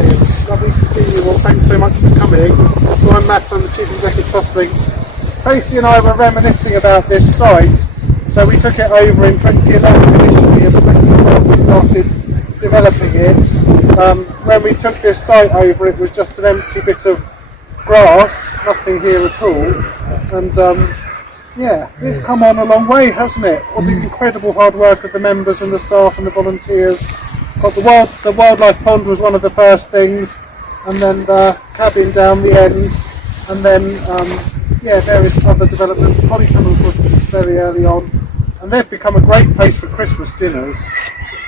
Brilliant. Lovely to see you all. Thanks so much for coming. So I'm Matt, I'm the Chief Executive Trust Links. Tracy and I were reminiscing about this site. So we took it over in 2011 initially, and 2012 we started developing it. When we took this site over, it was just an empty bit of grass, nothing here at all. And yeah, it's come on a long way, hasn't it? All the incredible hard work of the members and the staff and the volunteers. But the wildlife pond was one of the first things, and then the cabin down the end, and then yeah, various other developments. The polytunnels were very early on, and they've become a great place for Christmas dinners.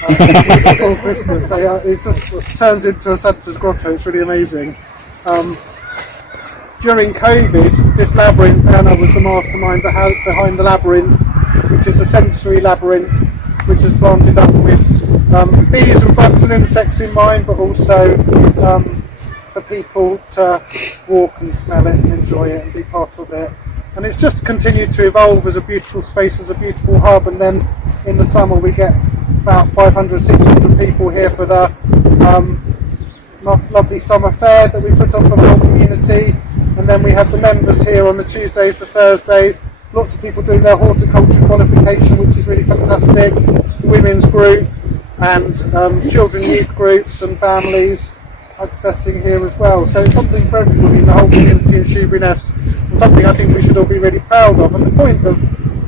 Before Christmas, it just turns into a Santa's grotto. It's really amazing. During COVID, this labyrinth, Anna was the mastermind behind the labyrinth, which is a sensory labyrinth, which is planted up with bees and bugs and insects in mind, but also for people to walk and smell it and enjoy it and be part of it. And it's just continued to evolve as a beautiful space, as a beautiful hub. And then in the summer we get about 500, 600 people here for the lovely summer fair that we put on for the whole community. And then we have the members here on the Tuesdays, the Thursdays. Lots of people doing their horticulture qualification, which is really fantastic. The women's group and children youth groups and families accessing here as well. So it's something for everybody in the whole community in Shoeburyness, and something I think we should all be really proud of. And the point of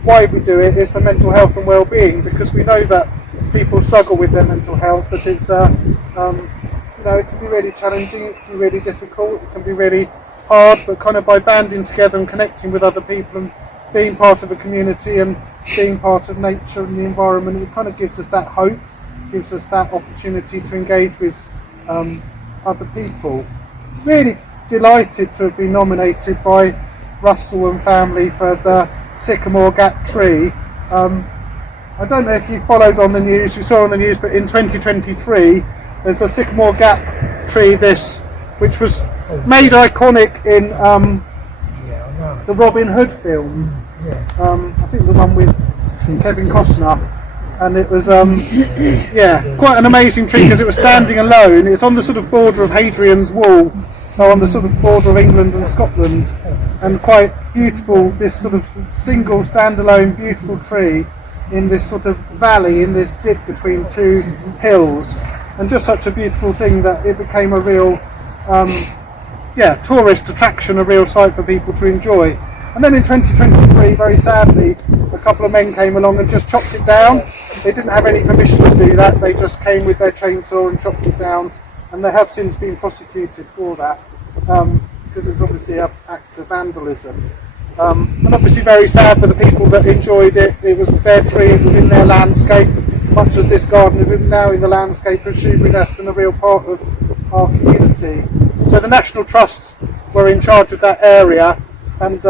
why we do it is for mental health and well-being, because we know that people struggle with their mental health, that it's you know, it can be really challenging, it can be really difficult, it can be really hard, but kind of by banding together and connecting with other people and being part of a community and being part of nature and the environment, it kind of gives us that hope, gives us that opportunity to engage with other people. Really delighted to have been nominated by Russell and family for the Sycamore Gap tree. I don't know if you followed on the news, you saw on the news, but in 2023 there's a Sycamore Gap tree which was made iconic in the Robin Hood film. I think the one with Kevin Costner, and it was yeah, quite an amazing tree because it was standing alone. It's on the sort of border of Hadrian's Wall, so on the sort of border of England and Scotland, and quite beautiful, this sort of single standalone beautiful tree in this sort of valley, in this dip between two hills, and just such a beautiful thing that it became a real yeah, tourist attraction, a real sight for people to enjoy. And then in 2023, very sadly, a couple of men came along and just chopped it down. They didn't have any permission to do that, they just came with their chainsaw and chopped it down, and they have since been prosecuted for that, because it's obviously an act of vandalism. And obviously very sad for the people that enjoyed it. It was their tree, it was in their landscape, much as this garden is now in the landscape of Shoeburyness and a real part of our community. So the National Trust were in charge of that area, and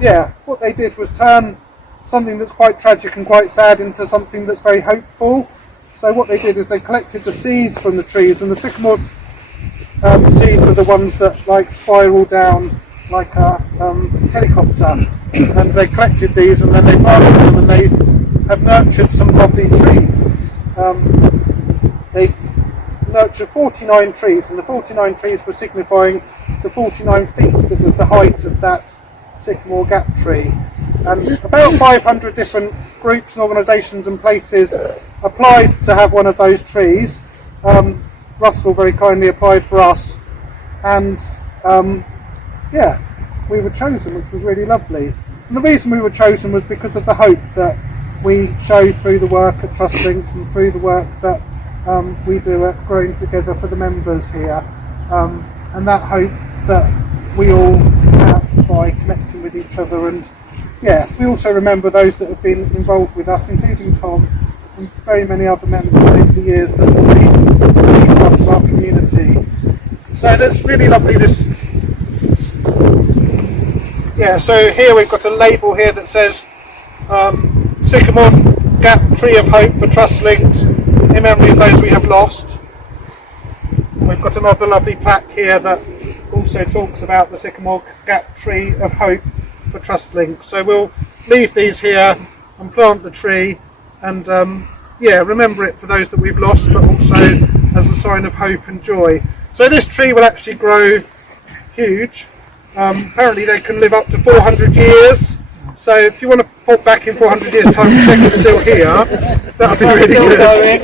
yeah, what they did was turn something that's quite tragic and quite sad into something that's very hopeful. So what they did is they collected the seeds from the trees, and the sycamore seeds are the ones that like spiral down like a helicopter, and they collected these and then they planted them, and they have nurtured some lovely trees. They nurtured 49 trees, and the 49 trees were signifying the 49 feet that was the height of that Sycamore Gap tree. And about 500 different groups and organisations and places applied to have one of those trees. Russell very kindly applied for us, and yeah, we were chosen, which was really lovely. And the reason we were chosen was because of the hope that we show through the work at Trust Links and through the work that we do at Growing Together for the members here, and that hope that we all have by connecting with each other. And yeah, we also remember those that have been involved with us, including Tom and very many other members over the years that have been part of our community. So that's really lovely. Yeah, so here we've got a label here that says Sycamore Gap Tree of Hope for Trust Links, in memory of those we have lost. We've got another lovely plaque here that also talks about the Sycamore Gap Tree of Hope for Trust Links. So we'll leave these here and plant the tree, and yeah, remember it for those that we've lost, but also as a sign of hope and joy. So this tree will actually grow huge. Apparently they can live up to 400 years. So if you want to pop back in 400 years time and check it's still here, that'll be really good.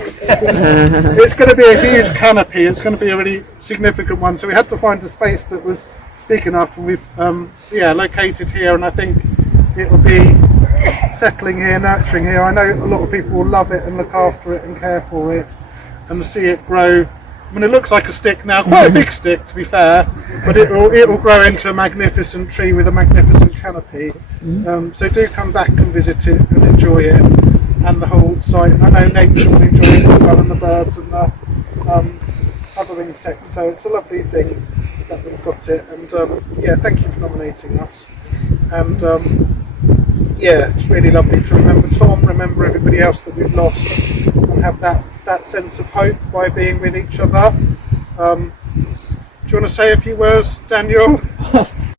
It's going to be a huge canopy. It's going to be a really significant one. So we had to find a space that was big enough, and we've located here, and I think it will be settling here, nurturing here. I know a lot of people will love it and look after it and care for it and see it grow. I mean, it looks like a stick now, quite a big stick to be fair, but it will grow into a magnificent tree with a magnificent canopy. So do come back and visit it and enjoy it, and the whole site. And I know nature will enjoy it as well, and the birds and the other insects. So it's a lovely thing that we've got it. And thank you for nominating us. And it's really lovely to remember Tom, remember everybody else that we've lost, and have that sense of hope by being with each other. Do you want to say a few words, Daniel?